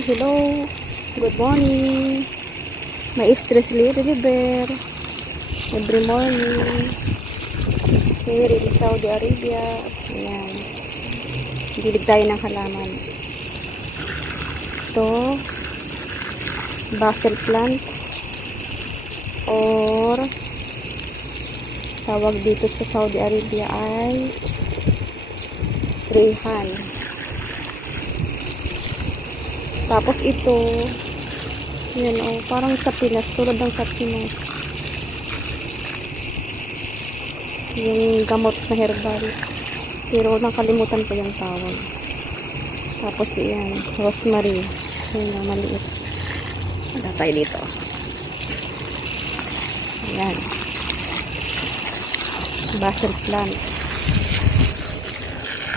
hello. Good morning. May stress reliever every morning here in Saudi Arabia. Ayan. Gilid tayo ng halaman. Ito, basil plant or tawag dito sa Saudi Arabia ay Rayhan. Tapos ito, yan parang sa Pinas, tulad ng sa Pinas. Yung gamot na herbal. Pero nakalimutan ko yung tawag. Tapos yan, rosemary. Yan na maliit. Wala tayo dito. Yan. Basil plant.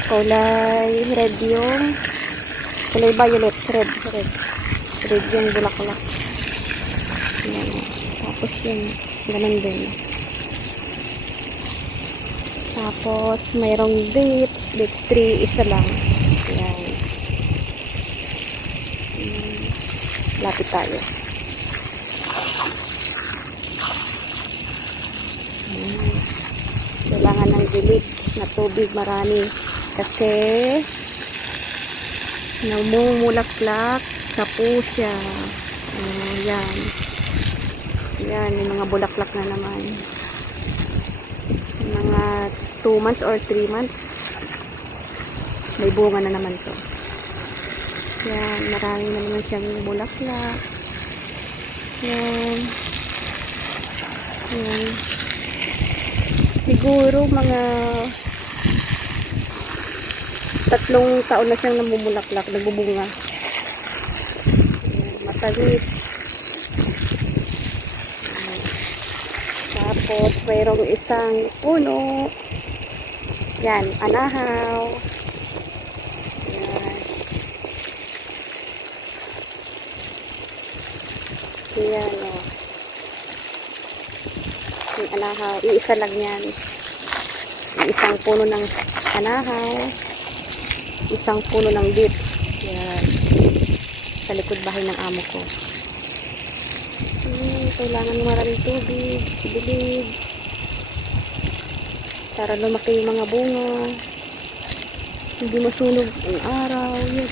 Kulay red yung kulay violet, red yung bulaklak. Yan. Tapos yun, ganun din. Tapos mayroong dates tree, isa lang. Yan. Lapit tayo. Kailangan ng dilig na tubig marami kasi namumulaklak sa pusya. Yan. Yan, yung mga bulaklak na naman. Mga 2 months or 3 months may bunga na naman to. Yan, marami na naman siyang bulaklak. Yan. Yan. Siguro mga 3 taon na siyang namumulaklak, nagbubunga. Matalis. Tapos mayroong isang puno. Yan, anahaw. Yan. Yan o. Yung anahaw, iisa lang yan. Isang puno ng anahaw, isang puno ng beet. Yan. Sa likod bahay ng amo ko. Kailangan maraming tubig, dilig, para lumaki yung mga bunga. Hindi masunog ang araw. Yan.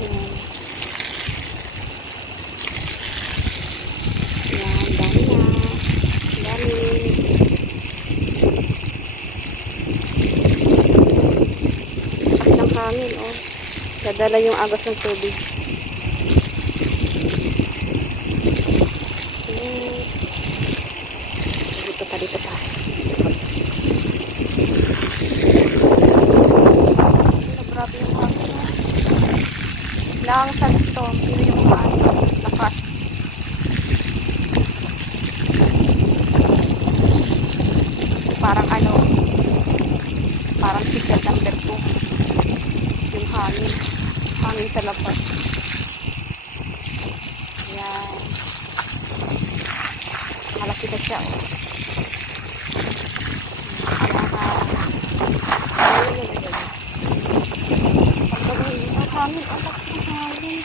Yan. Yan, dami na. Dami. Lakas ng hangin, dadala yung agos ng tubig. Dito pa. Grabe yung hangin. Lang sandstorm. Pero yung hangin. Lakas. Parang parang sikat number 2 yung hangin sa labas. Yan, malaki na siya hangin.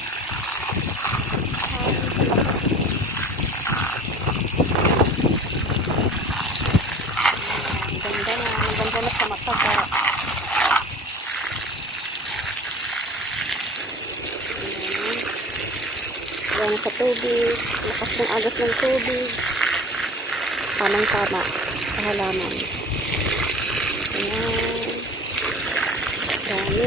Ganda na sa mata. Yan sa tubig, lakas ng agos ng tubig, tamang tama sa halaman. Ayan, dami.